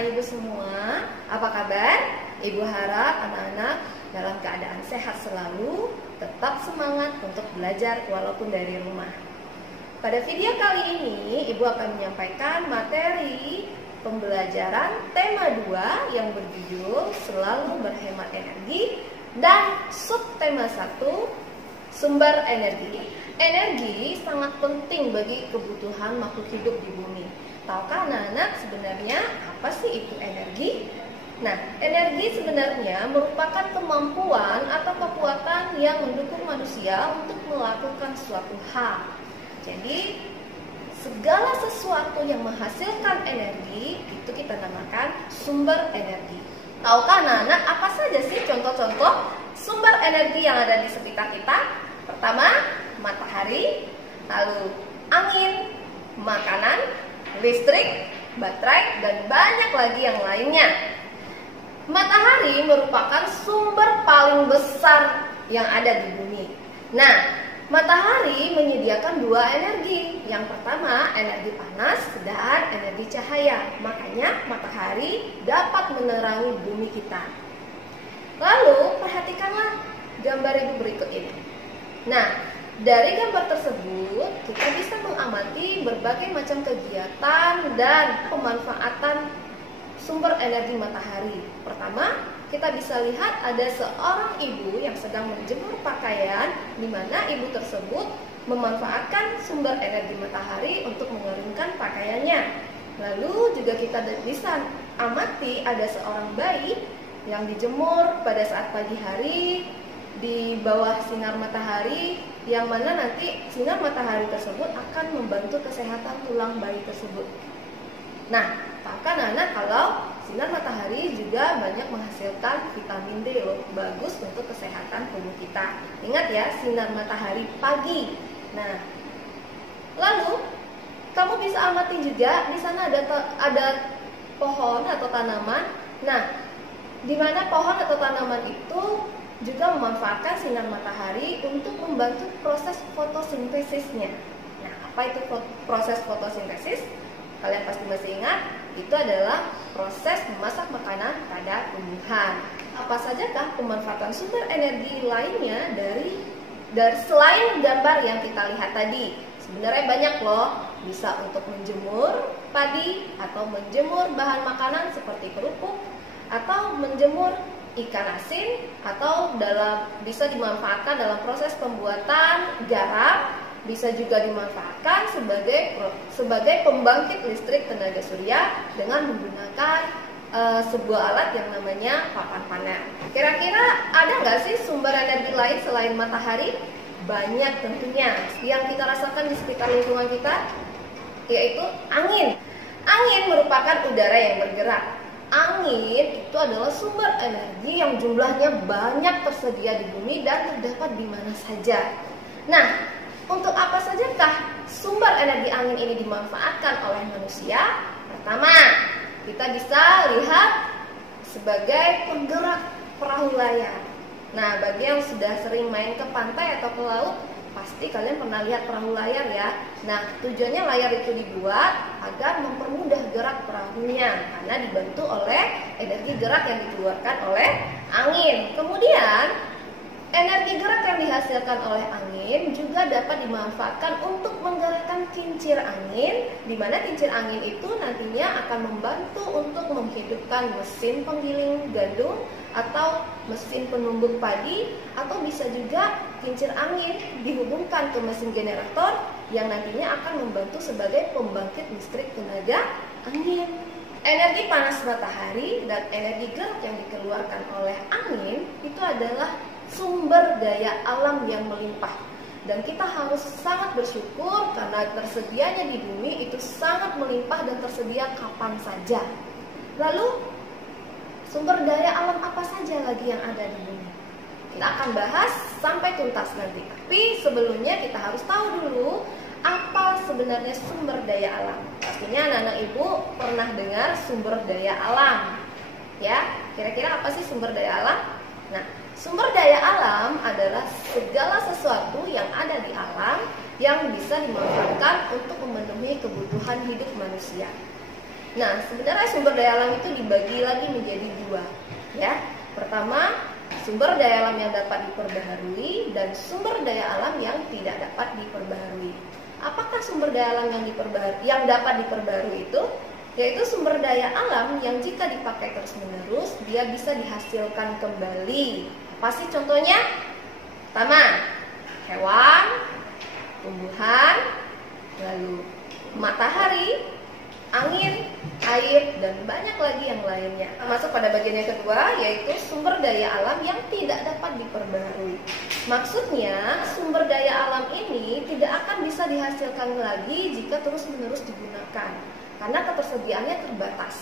anak-anak ibu semua, apa kabar? Ibu harap anak-anak dalam keadaan sehat selalu, tetap semangat untuk belajar walaupun dari rumah. Pada video kali ini, ibu akan menyampaikan materi pembelajaran tema 2 yang berjudul Selalu Berhemat Energi dan subtema 1 Sumber Energi. Energi sangat penting bagi kebutuhan makhluk hidup di bumi. Tahukah anak-anak sebenarnya apa sih itu energi? Nah, energi sebenarnya merupakan kemampuan atau kekuatan yang mendukung manusia untuk melakukan suatu hal. Jadi, segala sesuatu yang menghasilkan energi itu kita namakan sumber energi. Tahukah anak-anak apa saja sih contoh-contoh sumber energi yang ada di sekitar kita? Pertama, matahari, lalu angin, makanan, listrik, baterai, dan banyak lagi yang lainnya. Matahari merupakan sumber paling besar yang ada di bumi. Nah, matahari menyediakan 2 energi. Yang pertama, energi panas dan energi cahaya. Makanya matahari dapat menerangi bumi kita. Lalu, perhatikanlah gambar ibu berikut ini. Nah, dari gambar tersebut, kita bisa mengamati berbagai macam kegiatan dan pemanfaatan sumber energi matahari. Pertama, kita bisa lihat ada seorang ibu yang sedang menjemur pakaian, di mana ibu tersebut memanfaatkan sumber energi matahari untuk mengeringkan pakaiannya. Lalu juga kita bisa amati ada seorang bayi yang dijemur pada saat pagi hari di bawah sinar matahari, yang mana nanti sinar matahari tersebut akan membantu kesehatan tulang bayi tersebut. Nah, tahukah anak-anak kalau sinar matahari juga banyak menghasilkan vitamin D loh, bagus untuk kesehatan tubuh kita. Ingat ya, sinar matahari pagi. Nah, lalu kamu bisa amati juga di sana ada pohon atau tanaman. Nah, di mana pohon atau tanaman itu juga memanfaatkan sinar matahari untuk membantu proses fotosintesisnya. Nah, apa itu proses fotosintesis? Kalian pasti masih ingat, itu adalah proses memasak makanan pada tumbuhan. Apa sajakah pemanfaatan sumber energi lainnya dari selain gambar yang kita lihat tadi? Sebenarnya banyak loh, bisa untuk menjemur padi atau menjemur bahan makanan seperti kerupuk, atau menjemur ikan asin, atau bisa dimanfaatkan dalam proses pembuatan garam, bisa juga dimanfaatkan sebagai pembangkit listrik tenaga surya dengan menggunakan sebuah alat yang namanya papan panel. Kira-kira ada nggak sih sumber energi lain selain matahari? Banyak tentunya. Yang kita rasakan di sekitar lingkungan kita yaitu angin. Angin merupakan udara yang bergerak. Angin itu adalah sumber energi yang jumlahnya banyak tersedia di bumi dan terdapat di mana saja. Nah, untuk apa sajakah sumber energi angin ini dimanfaatkan oleh manusia? Pertama, kita bisa lihat sebagai penggerak perahu layar. Nah, bagi yang sudah sering main ke pantai atau ke laut, pasti kalian pernah lihat perahu layar ya. Nah, tujuannya layar itu dibuat agar mempermudah gerak perahunya karena dibantu oleh energi gerak yang dikeluarkan oleh angin. Kemudian, energi gerak yang dihasilkan oleh angin juga dapat dimanfaatkan untuk menggerakkan kincir angin, di mana kincir angin itu nantinya akan membantu untuk menghidupkan mesin penggiling gandum atau mesin penumbuk padi, atau bisa juga kincir angin dihubungkan ke mesin generator yang nantinya akan membantu sebagai pembangkit listrik tenaga angin. Energi panas matahari dan energi gerak yang dikeluarkan oleh angin itu adalah sumber daya alam yang melimpah, dan kita harus sangat bersyukur karena tersedianya di bumi itu sangat melimpah dan tersedia kapan saja. Lalu sumber daya alam apa saja lagi yang ada di bumi? Kita akan bahas sampai tuntas nanti. Tapi sebelumnya kita harus tahu dulu apa sebenarnya sumber daya alam. Pastinya anak-anak ibu pernah dengar sumber daya alam. Ya, kira-kira apa sih sumber daya alam? Nah, sumber daya alam adalah segala sesuatu yang ada di alam yang bisa dimanfaatkan untuk memenuhi kebutuhan hidup manusia. Nah, sebenarnya sumber daya alam itu dibagi lagi menjadi dua, ya. Pertama, sumber daya alam yang dapat diperbaharui dan sumber daya alam yang tidak dapat diperbaharui. Apakah sumber daya alam yang dapat diperbaharui itu? Yaitu sumber daya alam yang jika dipakai terus-menerus dia bisa dihasilkan kembali. Apa sih contohnya? Pertama, hewan, tumbuhan, lalu matahari, angin, air, dan banyak lagi yang lainnya. Masuk pada bagian yang kedua, yaitu sumber daya alam yang tidak dapat diperbaharui. Maksudnya, sumber daya alam ini tidak akan bisa dihasilkan lagi jika terus-menerus digunakan, karena ketersediaannya terbatas.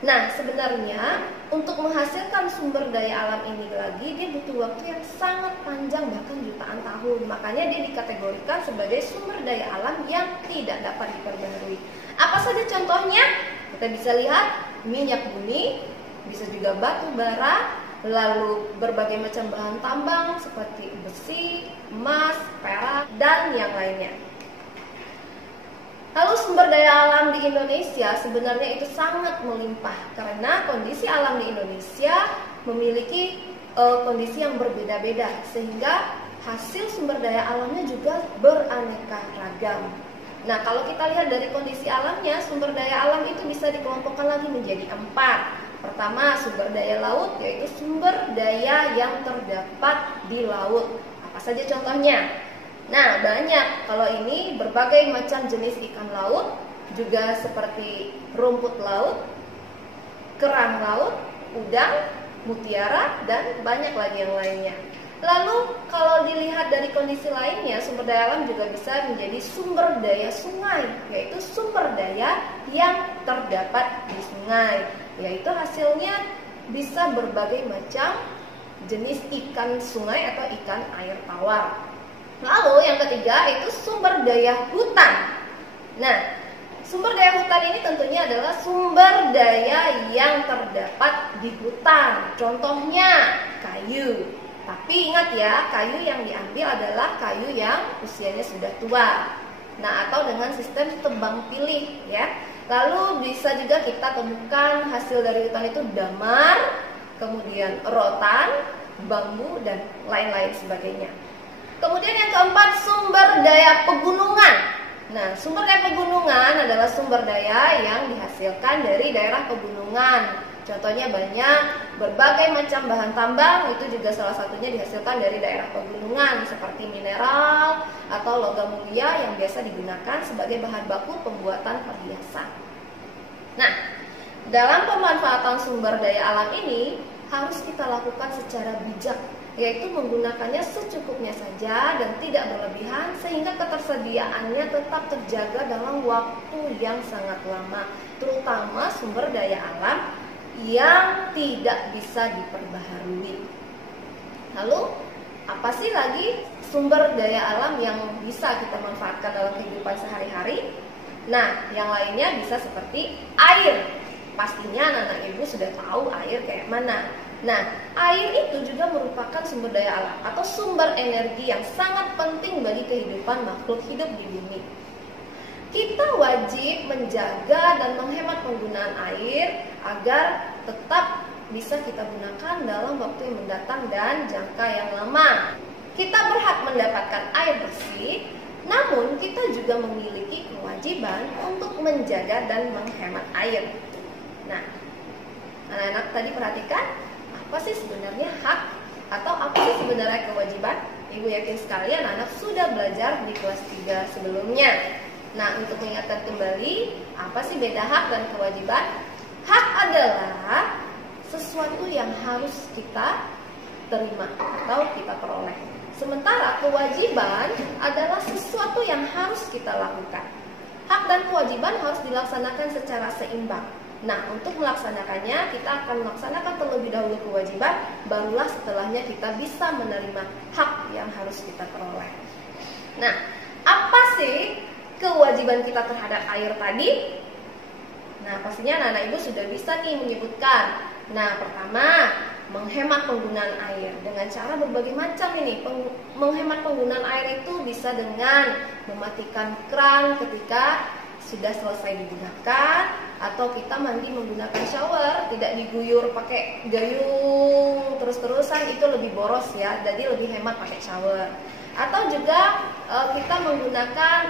Nah, sebenarnya untuk menghasilkan sumber daya alam ini lagi, dia butuh waktu yang sangat panjang, bahkan jutaan tahun. Makanya dia dikategorikan sebagai sumber daya alam yang tidak dapat diperbaharui. Apa saja contohnya? Kita bisa lihat minyak bumi, bisa juga batu bara, lalu berbagai macam bahan tambang seperti besi, emas, perak, dan yang lainnya. Lalu sumber daya alam di Indonesia sebenarnya itu sangat melimpah karena kondisi alam di Indonesia memiliki kondisi yang berbeda-beda sehingga hasil sumber daya alamnya juga beraneka ragam. Nah, kalau kita lihat dari kondisi alamnya, sumber daya alam itu bisa dikelompokkan lagi menjadi 4. Pertama, sumber daya laut, yaitu sumber daya yang terdapat di laut. Apa saja contohnya? Nah, banyak. Kalau ini berbagai macam jenis ikan laut, juga seperti rumput laut, kerang laut, udang, mutiara, dan banyak lagi yang lainnya. Lalu kalau dilihat dari kondisi lainnya, sumber daya alam juga bisa menjadi sumber daya sungai, yaitu sumber daya yang terdapat di sungai, yaitu hasilnya bisa berbagai macam jenis ikan sungai atau ikan air tawar. Lalu yang ketiga itu sumber daya hutan. Nah, sumber daya hutan ini tentunya adalah sumber daya yang terdapat di hutan. Contohnya kayu. Tapi ingat ya, kayu yang diambil adalah kayu yang usianya sudah tua. Nah, atau dengan sistem tebang pilih ya. Lalu bisa juga kita temukan hasil dari hutan itu damar, kemudian rotan, bambu, dan lain-lain sebagainya. Kemudian yang keempat, sumber daya pegunungan. Nah, sumber daya pegunungan adalah sumber daya yang dihasilkan dari daerah pegunungan. Contohnya banyak, berbagai macam bahan tambang itu juga salah satunya dihasilkan dari daerah pegunungan seperti mineral atau logam mulia yang biasa digunakan sebagai bahan baku pembuatan perhiasan. Nah, dalam pemanfaatan sumber daya alam ini harus kita lakukan secara bijak, yaitu menggunakannya secukupnya saja dan tidak berlebihan sehingga ketersediaannya tetap terjaga dalam waktu yang sangat lama, terutama sumber daya alam yang tidak bisa diperbaharui. Lalu, apa sih lagi sumber daya alam yang bisa kita manfaatkan dalam kehidupan sehari-hari? Nah, yang lainnya bisa seperti air. Pastinya anak-anak ibu sudah tahu air kayak mana. Nah, air itu juga merupakan sumber daya alam atau sumber energi yang sangat penting bagi kehidupan makhluk hidup di bumi. Kita wajib menjaga dan menghemat penggunaan air agar tetap bisa kita gunakan dalam waktu yang mendatang dan jangka yang lama. Kita berhak mendapatkan air bersih, namun kita juga memiliki kewajiban untuk menjaga dan menghemat air. Nah, anak-anak tadi perhatikan, apa sih sebenarnya hak atau apa sih sebenarnya kewajiban? Ibu yakin sekali anak-anak sudah belajar di kelas 3 sebelumnya. Nah, untuk mengingatkan kembali, apa sih beda hak dan kewajiban? Hak adalah sesuatu yang harus kita terima atau kita peroleh. Sementara kewajiban adalah sesuatu yang harus kita lakukan. Hak dan kewajiban harus dilaksanakan secara seimbang. Nah, untuk melaksanakannya, kita akan melaksanakan terlebih dahulu kewajiban, barulah setelahnya kita bisa menerima hak yang harus kita peroleh. Nah, apa sih kewajiban kita terhadap air tadi? Nah, pastinya anak-anak ibu sudah bisa nih menyebutkan. Nah, pertama, menghemat penggunaan air dengan cara berbagai macam ini. Menghemat penggunaan air itu bisa dengan mematikan keran ketika sudah selesai digunakan, atau kita mandi menggunakan shower, tidak diguyur pakai gayung terus-terusan, itu lebih boros ya, jadi lebih hemat pakai shower. Atau juga kita menggunakan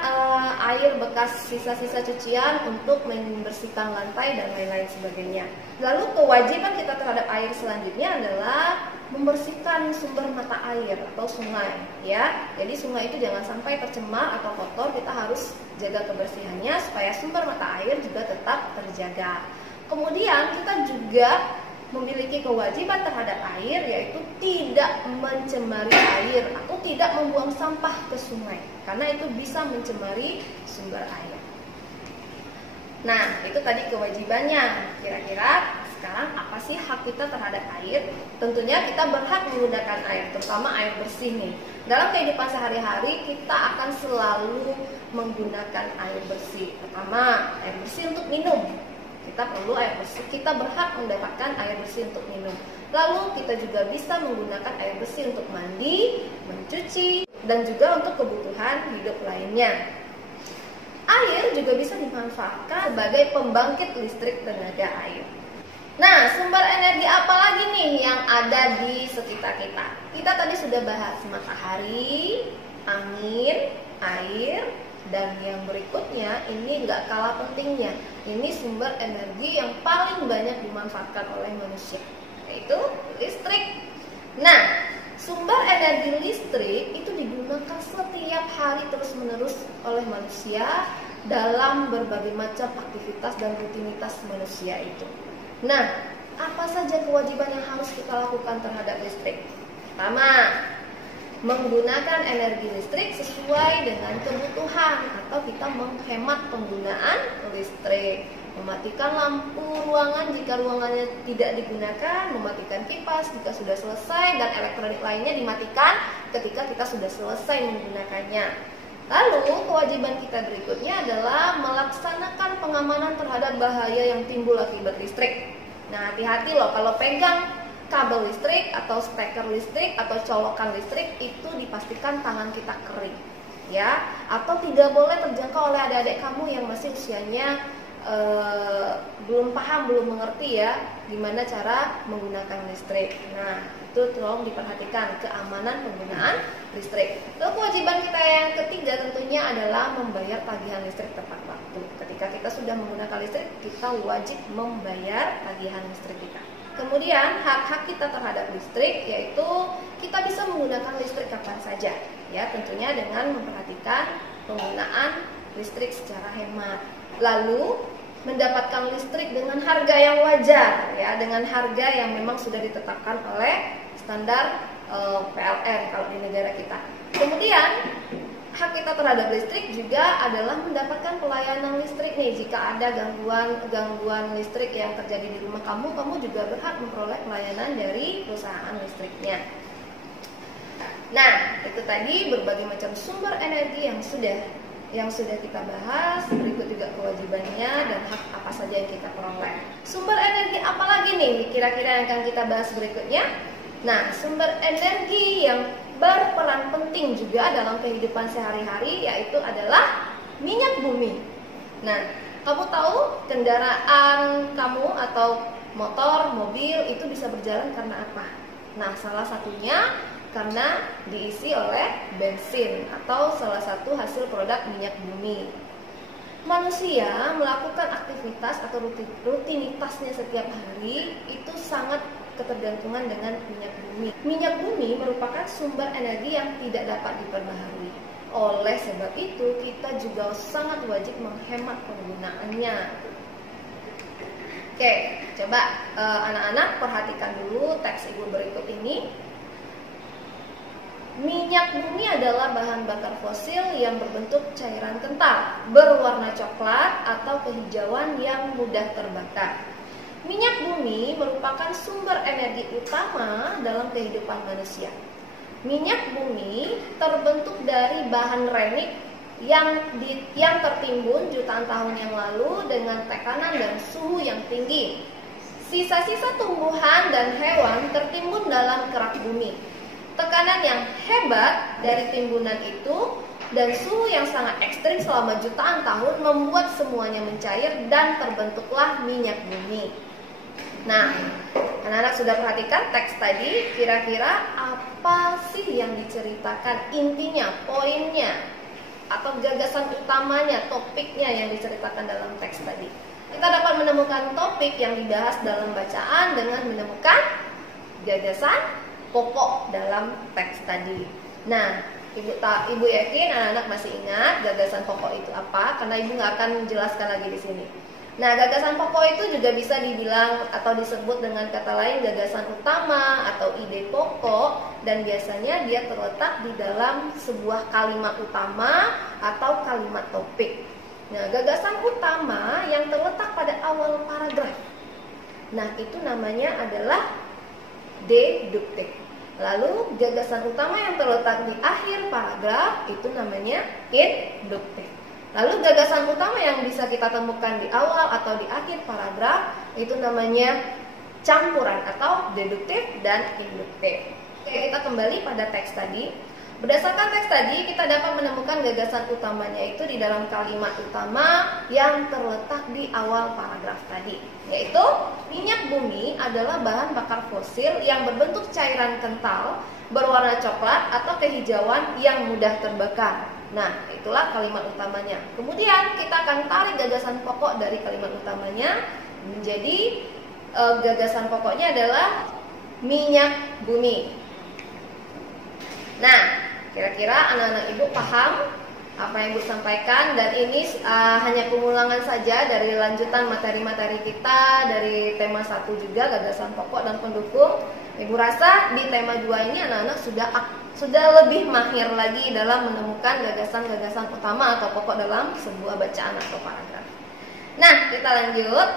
air bekas sisa-sisa cucian untuk membersihkan lantai dan lain-lain sebagainya. Lalu kewajiban kita terhadap air selanjutnya adalah membersihkan sumber mata air atau sungai ya. Jadi sungai itu jangan sampai tercemar atau kotor, kita harus jaga kebersihannya supaya sumber mata air juga tetap terjaga. Kemudian kita juga memiliki kewajiban terhadap air, yaitu tidak mencemari air atau tidak membuang sampah ke sungai, karena itu bisa mencemari sumber air. Nah, itu tadi kewajibannya. Kira-kira sekarang apa sih hak kita terhadap air? Tentunya kita berhak menggunakan air, terutama air bersih nih. Dalam kehidupan sehari-hari kita akan selalu menggunakan air bersih. Pertama, air bersih untuk minum. Kita perlu air bersih, kita berhak mendapatkan air bersih untuk minum. Lalu kita juga bisa menggunakan air bersih untuk mandi, mencuci, dan juga untuk kebutuhan hidup lainnya. Air juga bisa dimanfaatkan sebagai pembangkit listrik tenaga air. Nah, sumber energi apa lagi nih yang ada di sekitar kita? Kita tadi sudah bahas matahari, angin, air, dan yang berikutnya ini nggak kalah pentingnya. Ini sumber energi yang paling banyak dimanfaatkan oleh manusia, yaitu listrik. Nah, sumber energi listrik itu digunakan setiap hari terus-menerus oleh manusia dalam berbagai macam aktivitas dan rutinitas manusia itu. Nah, apa saja kewajiban yang harus kita lakukan terhadap listrik? Pertama, menggunakan energi listrik sesuai dengan kebutuhan atau kita menghemat penggunaan listrik. Mematikan lampu ruangan jika ruangannya tidak digunakan, mematikan kipas jika sudah selesai, dan elektronik lainnya dimatikan ketika kita sudah selesai menggunakannya. Lalu kewajiban kita berikutnya adalah melaksanakan pengamanan terhadap bahaya yang timbul akibat listrik. Nah, hati-hati loh kalau pegang kabel listrik atau steker listrik atau colokan listrik, itu dipastikan tangan kita kering ya, atau tidak boleh terjangkau oleh adik-adik kamu yang masih usianya belum paham, belum mengerti ya gimana cara menggunakan listrik. Nah, itu tolong diperhatikan keamanan penggunaan listrik. Lalu kewajiban kita yang ketiga tentunya adalah membayar tagihan listrik tepat waktu. Ketika kita sudah menggunakan listrik, kita wajib membayar tagihan listrik kita. Kemudian hak-hak kita terhadap listrik yaitu kita bisa menggunakan listrik kapan saja ya, tentunya dengan memperhatikan penggunaan listrik secara hemat. Lalu mendapatkan listrik dengan harga yang wajar ya, dengan harga yang memang sudah ditetapkan oleh standar PLN kalau di negara kita. Kemudian hak kita terhadap listrik juga adalah mendapatkan pelayanan listrik nih. Jika ada gangguan listrik yang terjadi di rumah kamu, kamu juga berhak memperoleh pelayanan dari perusahaan listriknya. Nah, itu tadi berbagai macam sumber energi yang sudah kita bahas. Berikut juga kewajibannya dan hak apa saja yang kita peroleh. Sumber energi apa lagi nih kira-kira yang akan kita bahas berikutnya? Nah, sumber energi yang berperan penting juga dalam kehidupan sehari-hari yaitu adalah minyak bumi. Nah, kamu tahu kendaraan kamu atau motor, mobil itu bisa berjalan karena apa? Nah, salah satunya karena diisi oleh bensin atau salah satu hasil produk minyak bumi. Manusia melakukan aktivitas atau rutinitasnya setiap hari itu sangat ketergantungan dengan minyak bumi. Minyak bumi merupakan sumber energi yang tidak dapat diperbaharui. Oleh sebab itu, kita juga sangat wajib menghemat penggunaannya. Oke, coba anak-anak perhatikan dulu teks ibu berikut ini. Minyak bumi adalah bahan bakar fosil yang berbentuk cairan kental, berwarna coklat atau kehijauan yang mudah terbakar. Minyak bumi merupakan sumber energi utama dalam kehidupan manusia. Minyak bumi terbentuk dari bahan renik yang tertimbun jutaan tahun yang lalu dengan tekanan dan suhu yang tinggi. Sisa-sisa tumbuhan dan hewan tertimbun dalam kerak bumi. Tekanan yang hebat dari timbunan itu dan suhu yang sangat ekstrim selama jutaan tahun membuat semuanya mencair dan terbentuklah minyak bumi. Nah, anak-anak sudah perhatikan teks tadi, kira-kira apa sih yang diceritakan, intinya, poinnya, atau gagasan utamanya, topiknya yang diceritakan dalam teks tadi. Kita dapat menemukan topik yang dibahas dalam bacaan dengan menemukan gagasan pokok dalam teks tadi. Nah, Ibu yakin anak-anak masih ingat gagasan pokok itu apa? Karena Ibu nggak akan menjelaskan lagi di sini. Nah, gagasan pokok itu juga bisa dibilang atau disebut dengan kata lain gagasan utama atau ide pokok, dan biasanya dia terletak di dalam sebuah kalimat utama atau kalimat topik. Nah, gagasan utama yang terletak pada awal paragraf. Nah, itu namanya adalah deduktif. Lalu gagasan utama yang terletak di akhir paragraf itu namanya induktif. Lalu gagasan utama yang bisa kita temukan di awal atau di akhir paragraf itu namanya campuran atau deduktif dan induktif. Oke, kita kembali pada teks tadi. Berdasarkan teks tadi kita dapat menemukan gagasan utamanya itu di dalam kalimat utama yang terletak di awal paragraf tadi, yaitu minyak bumi adalah bahan bakar fosil yang berbentuk cairan kental berwarna coklat atau kehijauan yang mudah terbakar. Nah, itulah kalimat utamanya. Kemudian kita akan tarik gagasan pokok dari kalimat utamanya menjadi gagasan pokoknya adalah minyak bumi. Nah, kira-kira anak-anak Ibu paham apa yang Ibu sampaikan, dan ini hanya pengulangan saja dari lanjutan materi-materi kita dari tema 1 juga, gagasan pokok dan pendukung. Ibu rasa di tema 2 ini anak-anak sudah lebih mahir lagi dalam menemukan gagasan-gagasan utama atau pokok dalam sebuah bacaan atau paragraf. Nah, kita lanjut.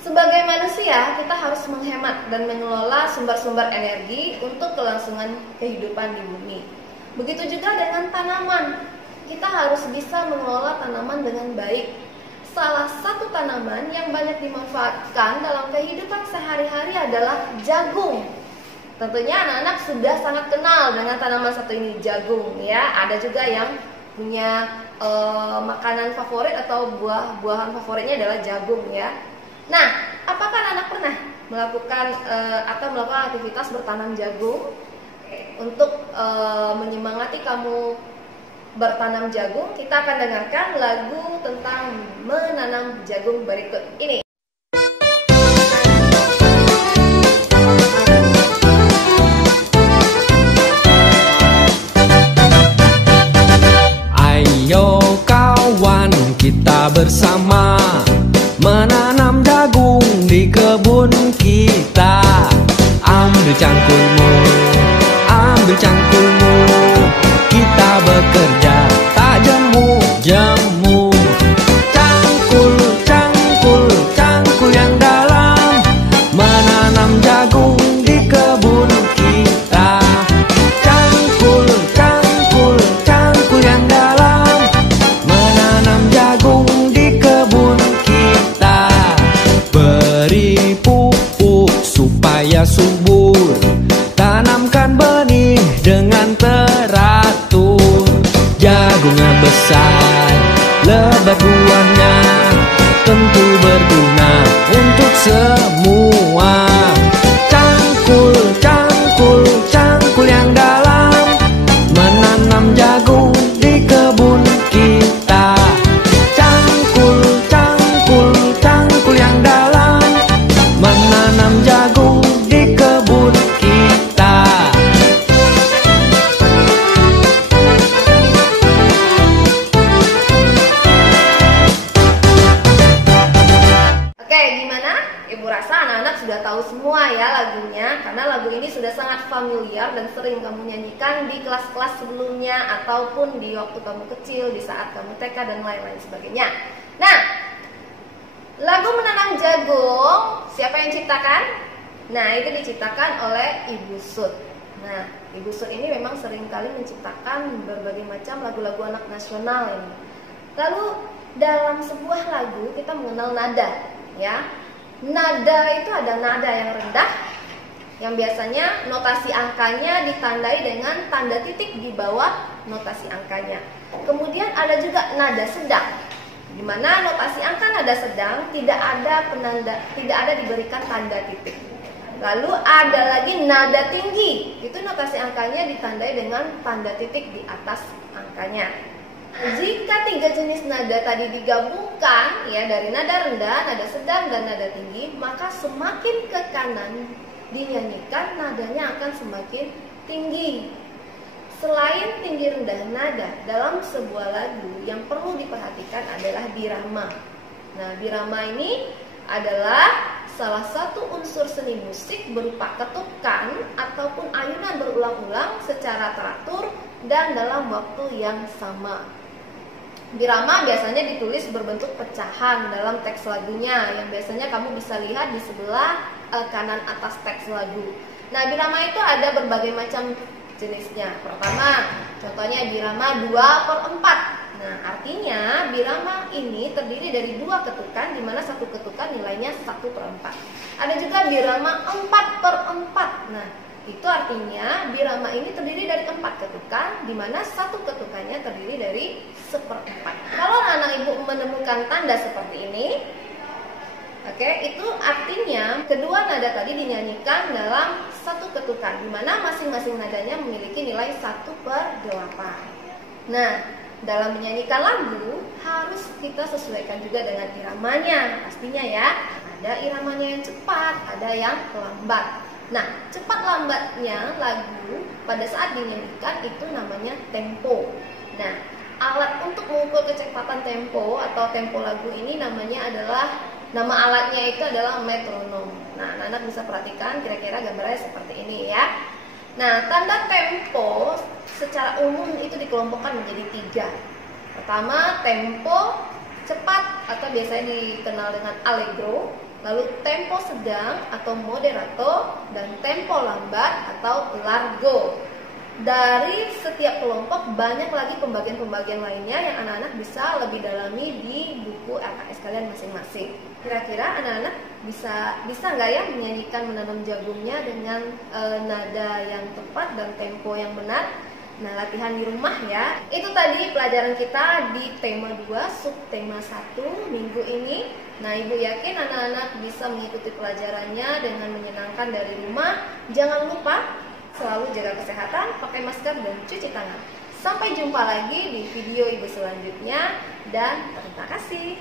Sebagai manusia, kita harus menghemat dan mengelola sumber-sumber energi untuk kelangsungan kehidupan di bumi. Begitu juga dengan tanaman. Kita harus bisa mengelola tanaman dengan baik. Salah satu tanaman yang banyak dimanfaatkan dalam kehidupan sehari-hari adalah jagung. Tentunya anak-anak sudah sangat kenal dengan tanaman satu ini, jagung ya. Ada juga yang punya makanan favorit atau buah-buahan favoritnya adalah jagung ya. Nah, apakah anak pernah melakukan aktivitas bertanam jagung? Untuk menyemangati kamu bertanam jagung, kita akan dengarkan lagu tentang menanam jagung berikut ini. Ayo kawan, kita bersama menanam jagung di kebun kita. Ambil cangkulmu, ambil cangkulmu, kita bekerja tak jemu-jemu. Cangkul, cangkul, cangkul yang dalam, menanam jagung di kebun kita. Cangkul, cangkul, cangkul yang dalam, menanam jagung di kebun kita. Beri pupuk supaya subur, tanamkan benih dengan teratur. Jagungnya besar, lebat buahnya, tentu berguna untuk semua. Cangkul, cangkul, cangkul yang dalam, menanam jagung di kebun kita. Cangkul, cangkul, cangkul yang dalam, menanam jagung di kebun kita. Oke, gimana? Ibu rasa anak-anak sudah tahu semua ya lagunya, karena lagu ini sudah sangat familiar dan sering kamu nyanyikan di kelas-kelas sebelumnya ataupun di waktu kamu kecil, di saat kamu TK dan lain-lain sebagainya. Nah, lagu menanam jagung siapa yang ciptakan? Nah, itu diciptakan oleh Ibu Sud. Nah, Ibu Sud ini memang sering kali menciptakan berbagai macam lagu-lagu anak nasional ini. Lalu dalam sebuah lagu kita mengenal nada, ya. Nada itu ada nada yang rendah, yang biasanya notasi angkanya ditandai dengan tanda titik di bawah notasi angkanya. Kemudian ada juga nada sedang, di mana notasi angka nada sedang tidak ada diberikan tanda titik. Lalu ada lagi nada tinggi, itu notasi angkanya ditandai dengan tanda titik di atas angkanya. Jika tiga jenis nada tadi digabungkan, ya, dari nada rendah, nada sedang, dan nada tinggi, maka semakin ke kanan dinyanyikan nadanya akan semakin tinggi. Selain tinggi rendah nada, dalam sebuah lagu yang perlu diperhatikan adalah birama. Nah, birama ini adalah salah satu unsur seni musik berupa ketukan ataupun ayunan berulang-ulang secara teratur dan dalam waktu yang sama. Birama biasanya ditulis berbentuk pecahan dalam teks lagunya, yang biasanya kamu bisa lihat di sebelah kanan atas teks lagu. Nah, birama itu ada berbagai macam jenisnya. Pertama, contohnya birama 2/4. Nah, artinya birama ini terdiri dari 2 ketukan, di mana 1 ketukan nilainya 1/4. Ada juga birama 4/4. Nah, itu artinya birama ini terdiri dari 4 ketukan, di mana 1 ketukannya terdiri dari 1/4. Kalau anak ibu menemukan tanda seperti ini, oke, itu artinya kedua nada tadi dinyanyikan dalam 1 ketukan, di mana masing-masing nadanya memiliki nilai 1/8. Nah, dalam menyanyikan lagu harus kita sesuaikan juga dengan iramanya, pastinya ya. Ada iramanya yang cepat, ada yang lambat. Nah, cepat lambatnya lagu pada saat dinyanyikan itu namanya tempo. Nah, alat untuk mengukur kecepatan tempo atau tempo lagu ini nama alatnya itu adalah metronom. Nah, anak-anak bisa perhatikan kira-kira gambarnya seperti ini ya. Nah, tanda tempo secara umum itu dikelompokkan menjadi 3. Pertama, tempo cepat atau biasanya dikenal dengan allegro. Lalu tempo sedang atau moderato, dan tempo lambat atau largo. Dari setiap kelompok banyak lagi pembagian-pembagian lainnya yang anak-anak bisa lebih dalami di buku LKS kalian masing-masing. Kira-kira anak-anak bisa nggak ya menyanyikan Menanam Jagungnya dengan nada yang tepat dan tempo yang benar? Nah, latihan di rumah ya. Itu tadi pelajaran kita di tema 2, subtema 1 minggu ini. Nah, ibu yakin anak-anak bisa mengikuti pelajarannya dengan menyenangkan dari rumah. Jangan lupa selalu jaga kesehatan, pakai masker dan cuci tangan. Sampai jumpa lagi di video ibu selanjutnya, dan terima kasih.